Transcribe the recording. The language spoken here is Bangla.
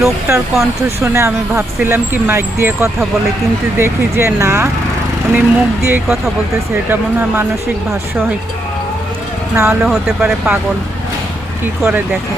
লোকটার কণ্ঠ শুনে আমি ভাবছিলাম কি মাইক দিয়ে কথা বলে, কিন্তু দেখি যে না, উনি মুখ দিয়েই কথা বলতেছে। এটা মনে হয় মানসিক ভাষ্য, না হলে হতে পারে পাগল। কি করে দেখে।